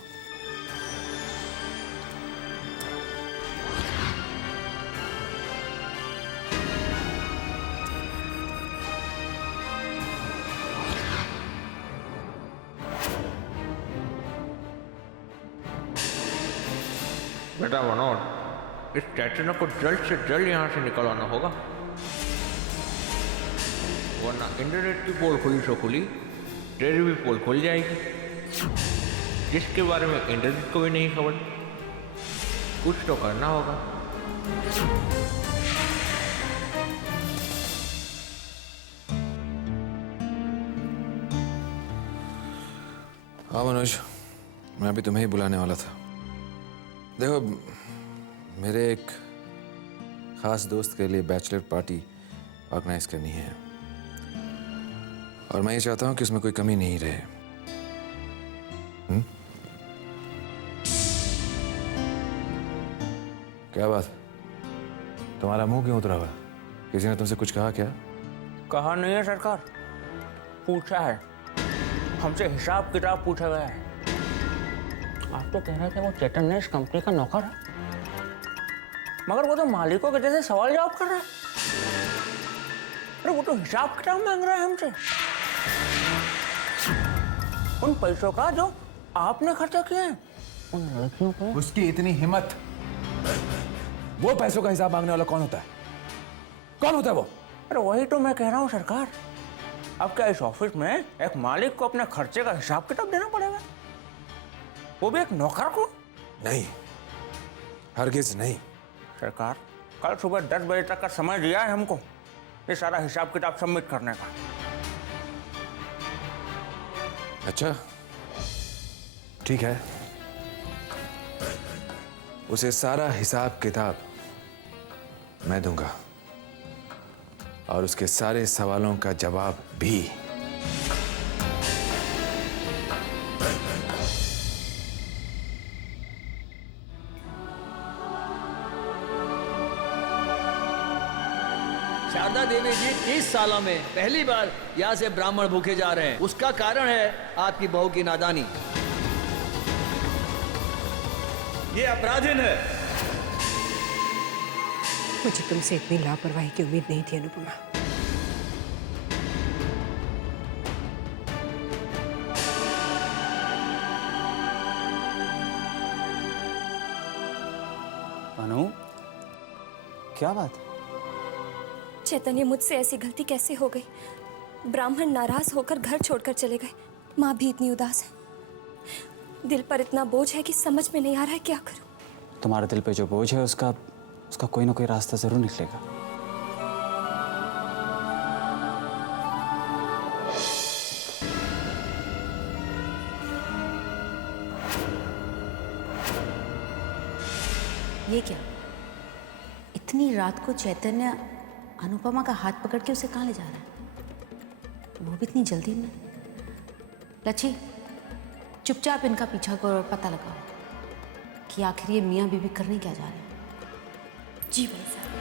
बेटा मनोज, इस चैतन्य को जल्द से जल्द यहाँ से निकलवाना होगा, वरना इंटरनेट की पोल खुली सो खुली, तेरी भी पोल खुल जाएगी, जिसके बारे में इंटरनेट को भी नहीं खबर। कुछ तो करना होगा। हाँ मनोज, मैं अभी तुम्हें ही बुलाने वाला था। देखो, मेरे एक खास दोस्त के लिए बैचलर पार्टी ऑर्गेनाइज करनी है, और मैं ये चाहता हूँ कि उसमें कोई कमी नहीं रहे। क्या बात, तुम्हारा मुंह क्यों उतरा हुआ? किसी ने तुमसे कुछ कहा क्या? कहा नहीं है सरकार, पूछा है, हमसे हिसाब किताब पूछा गया है। आप तो कह रहे थे वो चेतन ने इस कंपनी का नौकर है, मगर वो तो मालिकों के जैसे सवाल जवाब कर रहा है। अरे वो तो हिसाब किताब मांग रहा है हमसे। उन पैसों का जो आपने खर्चा किया है उन लड़कियों पे। उसकी इतनी हिम्मत! वो पैसों का हिसाब मांगने वाला कौन होता है? कौन होता है वो? अरे वही तो मैं कह रहा हूँ सरकार। अब क्या इस ऑफिस में एक मालिक को अपने खर्चे का हिसाब किताब देना पड़ेगा, वो भी एक नौकर को? नहीं, हरगिज नहीं। सरकार, कल सुबह 10 बजे तक का समय दिया है हमको ये सारा हिसाब किताब सबमिट करने का। अच्छा, ठीक है, उसे सारा हिसाब किताब मैं दूंगा और उसके सारे सवालों का जवाब भी। शारदा देवी जी 30 सालों में पहली बार यहाँ से ब्राह्मण भूखे जा रहे हैं। उसका कारण है आपकी बहू की नादानी। ये अपराधीन है। मुझे तुमसे इतनी लापरवाही की उम्मीद नहीं थी अनुपमा। अनु, क्या बात? चैतन्य, मुझसे ऐसी गलती कैसे हो गई? ब्राह्मण नाराज होकर घर छोड़कर चले गए। माँ भी इतनी उदास है। दिल पर इतना बोझ है कि समझ में नहीं आ रहा है क्या करूं। तुम्हारे दिल पे जो बोझ है उसका कोई ना कोई रास्ता जरूर निकलेगा। ये क्या? इतनी रात को चैतन्य अनुपमा का हाथ पकड़ के उसे कहाँ ले जा रहा है? वो भी इतनी जल्दी में। लच्छी, चुपचाप इनका पीछा करो और पता लगाओ कि आखिर ये मियाँ बीबी करने क्या जा रहे हैं। जी भाई साहब।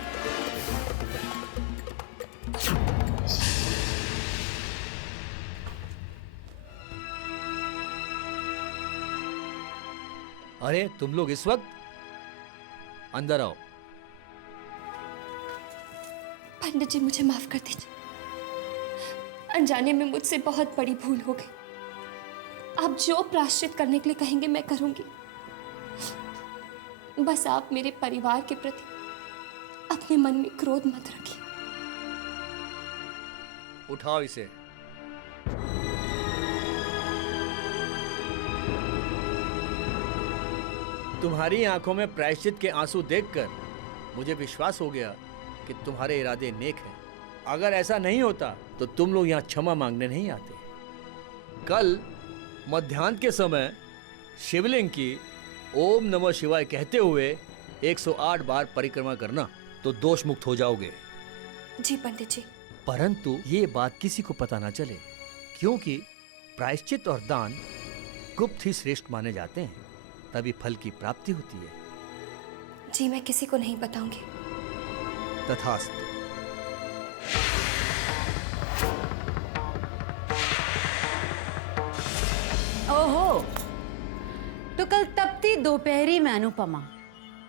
अरे तुम लोग इस वक्त अंदर आओ। पंडित जी, मुझे माफ कर दीजिए। अनजाने में मुझसे बहुत बड़ी भूल हो गई। आप जो प्रायश्चित करने के लिए कहेंगे मैं करूंगी। बस आप मेरे परिवार के प्रति अपने मन में क्रोध मत रखिए। उठाओ इसे। तुम्हारी आंखों में प्रायश्चित के आंसू देखकर मुझे विश्वास हो गया कि तुम्हारे इरादे नेक हैं। अगर ऐसा नहीं होता तो तुम लोग यहाँ क्षमा मांगने नहीं आते। कल मध्याह्न के समय शिवलिंग की ओम नमः शिवाय कहते हुए 108 बार परिक्रमा करना, तो दोष मुक्त हो जाओगे। जी पंडित जी। परंतु ये बात किसी को पता ना चले, क्योंकि प्रायश्चित और दान गुप्त ही श्रेष्ठ माने जाते हैं, तभी फल की प्राप्ति होती है। जी, मैं किसी को नहीं बताऊंगी। तथास्तु। ओहो, तो कल तपती दोपहरी में अनुपमा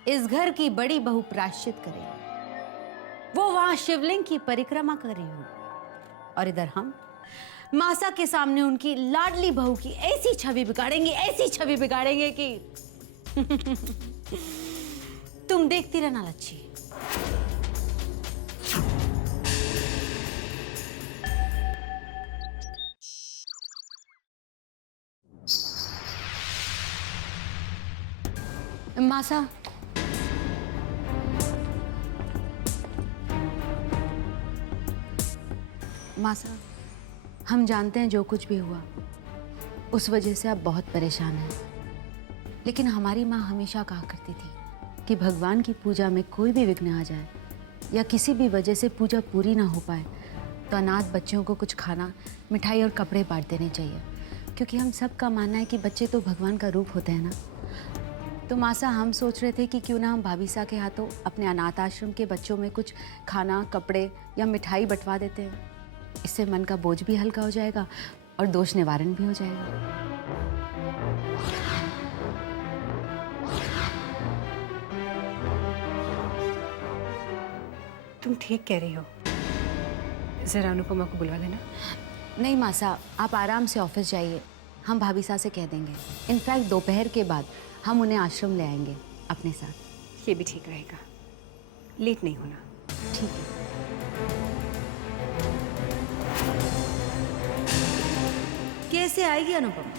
इस घर की बड़ी बहू प्रायश्चित करेगी। वो वहां शिवलिंग की परिक्रमा कर रही हो और इधर हम मासा के सामने उनकी लाडली बहू की ऐसी छवि बिगाड़ेंगे कि तुम देखती रहना लच्छी। मासा, मासा, हम जानते हैं जो कुछ भी हुआ उस वजह से आप बहुत परेशान हैं, लेकिन हमारी माँ हमेशा कहा करती थी कि भगवान की पूजा में कोई भी विघ्न आ जाए या किसी भी वजह से पूजा पूरी ना हो पाए तो अनाथ बच्चों को कुछ खाना, मिठाई और कपड़े बांट देने चाहिए, क्योंकि हम सब का मानना है कि बच्चे तो भगवान का रूप होते हैं ना। तो मासा, हम सोच रहे थे कि क्यों ना हम भाभी सा के हाथों अपने अनाथ आश्रम के बच्चों में कुछ खाना, कपड़े या मिठाई बंटवा देते हैं। इससे मन का बोझ भी हल्का हो जाएगा और दोष निवारण भी हो जाएगा। तुम ठीक कह रही हो। जरा अनुपमा को बुलवा देना। नहीं मासा, आप आराम से ऑफिस जाइए, हम भाभी साहब से कह देंगे। इनफैक्ट दोपहर के बाद हम उन्हें आश्रम ले आएंगे अपने साथ। ये भी ठीक रहेगा, लेट नहीं होना। ठीक है। कैसे आएगी अनुपमा?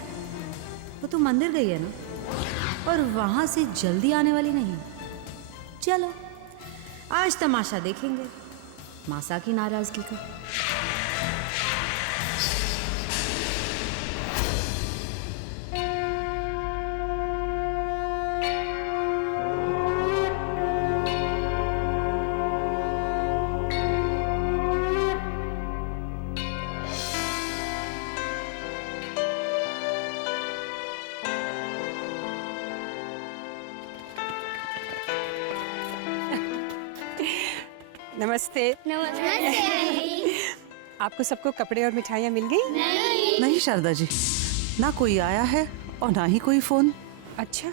वो तो मंदिर गई है ना, और वहां से जल्दी आने वाली नहीं। चलो आज तमाशा देखेंगे मासा की नाराजगी का। नमस्ते। नमस्ते। आपको सबको कपड़े और मिठाइयाँ मिल गई? नहीं शारदा जी, ना कोई आया है और ना ही कोई फोन। अच्छा,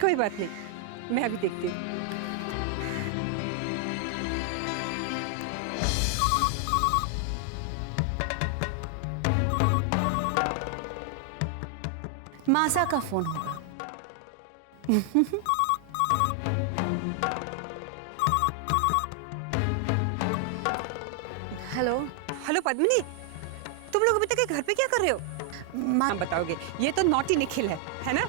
कोई बात नहीं, मैं अभी देखती हूँ। मासा का फोन होगा। हेलो। हेलो पद्मिनी, तुम लोग अभी तक घर पे क्या कर रहे हो? माँ बताओगे, ये तो नॉटी निखिल है ना?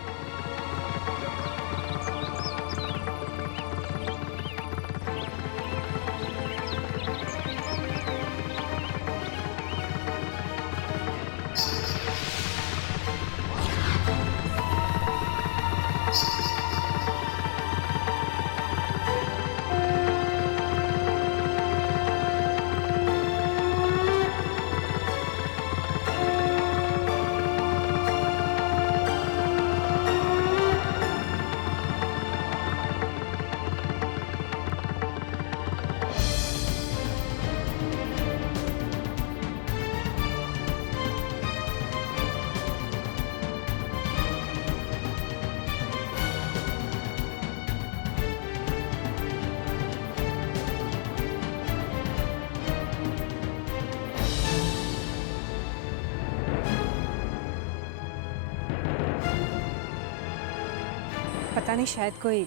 पता नहीं, शायद कोई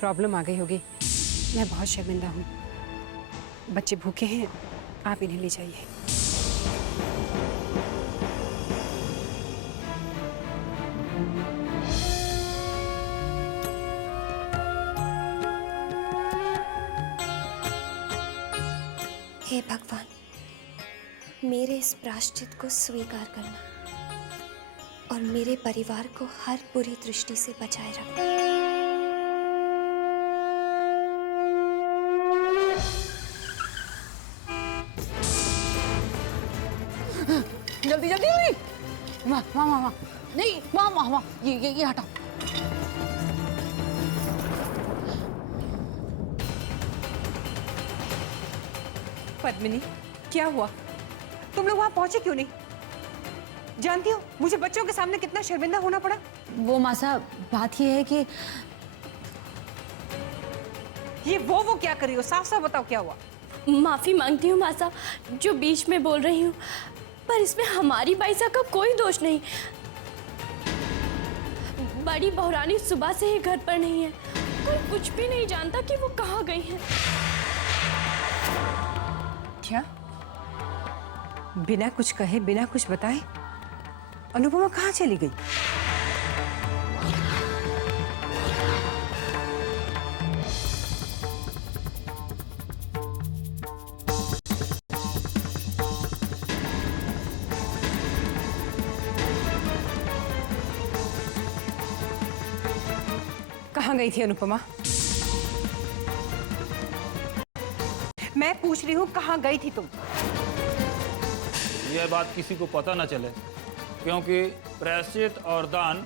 प्रॉब्लम आ गई होगी। मैं बहुत शर्मिंदा हूँ। बच्चे भूखे हैं, आप इन्हें ले जाइए। हे भगवान, मेरे इस प्रायश्चित को स्वीकार करना और मेरे परिवार को हर बुरी दृष्टि से बचाए रखना। जल्दी जल्दी वाह वाह वाह वाह, नहीं वाह वाह वाह, ये हटाओ। पद्मिनी, क्या हुआ? तुम लोग वहां पहुंचे क्यों नहीं? जानती हो मुझे बच्चों के सामने कितना शर्मिंदा होना पड़ा? वो मासा, बात ये है कि ये वो क्या कर रही हो? साफ साफ बताओ क्या हुआ? माफी मांगती हूँ मासा, जो बीच में बोल रही हूँ, पर इसमें हमारी बाईसा का कोई दोष नहीं। बड़ी बहुरानी सुबह से ही घर पर नहीं है, कोई कुछ भी नहीं जानता कि वो कहाँ गई है। क्या? बिना कुछ कहे, बिना कुछ बताए अनुपमा कहाँ चली गई? कहाँ गई थी अनुपमा? मैं पूछ रही हूँ, कहाँ गई थी तुम? यह बात किसी को पता न चले, क्योंकि प्रायश्चित और दान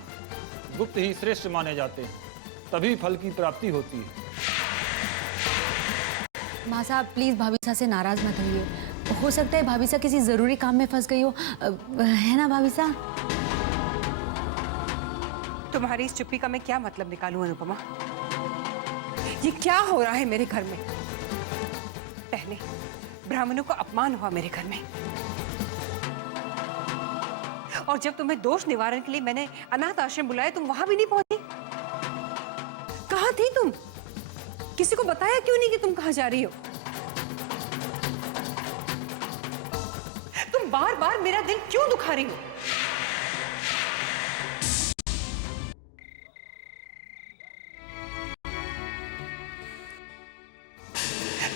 गुप्त ही श्रेष्ठ माने जाते हैं, तभी फल की प्राप्ति होती है। माँ साहब प्लीज भाभी साहब से नाराज मत होइए, हो सकता है भाभी साहब किसी जरूरी काम में फंस गई हो, है ना भाभी साहब? तुम्हारी इस चुप्पी का मैं क्या मतलब निकालूं अनुपमा? ये क्या हो रहा है मेरे घर में? ब्राह्मणों का अपमान हुआ मेरे घर में। और जब तुम्हें दोष निवारण के लिए मैंने अनाथ आश्रम बुलाया, तुम वहां भी नहीं पहुंची। कहाँ थी तुम? किसी को बताया क्यों नहीं कि तुम कहाँ जा रही हो? तुम बार बार मेरा दिल क्यों दुखा रही हो?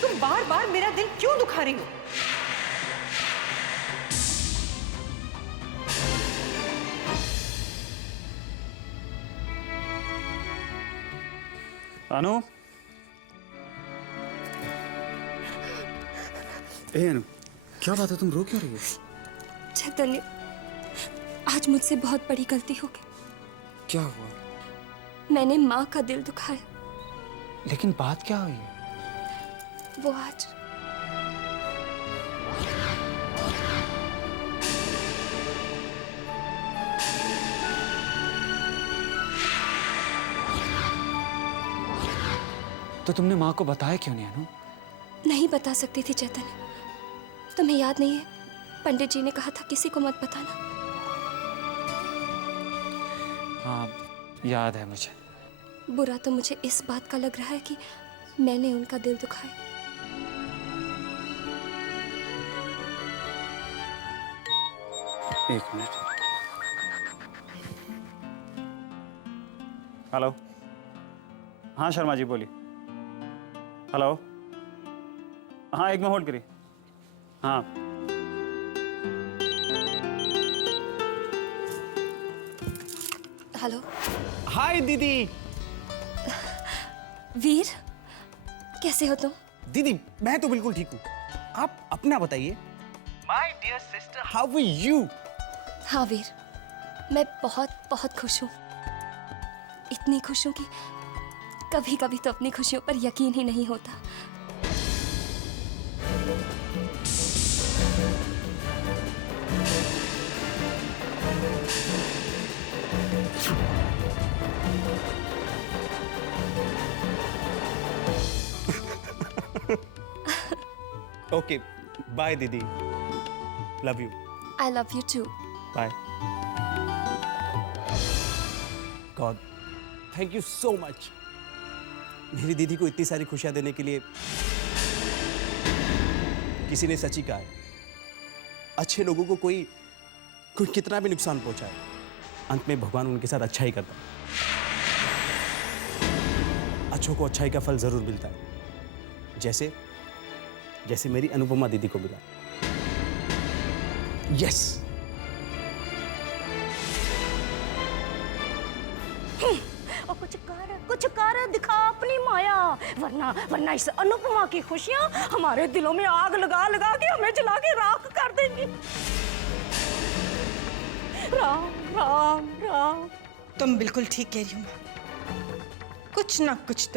तुम बार बार मेरा दिल क्यों दुखा रही हो? अनु, ए अनु, क्या बात है, तुम रो क्यों रही हो? चैतन्य, आज मुझसे बहुत बड़ी गलती हो गई। क्या हुआ? मैंने माँ का दिल दुखाया। लेकिन बात क्या हुई? वो आज तो तुमने माँ को बताया क्यों नहीं अनु? नहीं बता सकती थी चैतन्य। तुम्हें याद नहीं है, पंडित जी ने कहा था किसी को मत बताना। हाँ, याद है मुझे। बुरा तो मुझे इस बात का लग रहा है कि मैंने उनका दिल दुखाया। एक मिनट। हेलो, हाँ शर्मा जी बोलिए। हेलो, हाँ एक मिनट होल्ड करिए। हाँ हेलो। हाय दीदी। वीर, कैसे हो तुम? दीदी मैं तो बिल्कुल ठीक हूँ, आप अपना बताइए। My dear sister, how are you? हाँ वीर, मैं बहुत बहुत खुश हूँ। इतनी खुश हूँ कि कभी कभी तो अपनी खुशियों पर यकीन ही नहीं होता। ओके, बाय दीदी, love you. I love you too. Bye. God, thank you so much. मेरी दीदी को इतनी सारी खुशियां देने के लिए किसी ने सच ही कहा है, अच्छे लोगों को कोई कितना भी नुकसान पहुंचाए, अंत में भगवान उनके साथ अच्छा ही करता है। अच्छों को अच्छाई का फल जरूर मिलता है, जैसे जैसे मेरी अनुपमा दीदी को मिला। यस। और कुछ कर दिखा अपनी माया, वरना इस अनुपमा की खुशियां हमारे दिलों में आग लगा लगा के हमें जला के राख कर देंगी। राम राम राम। तुम बिल्कुल ठीक कह रही हो। कुछ ना कुछ तो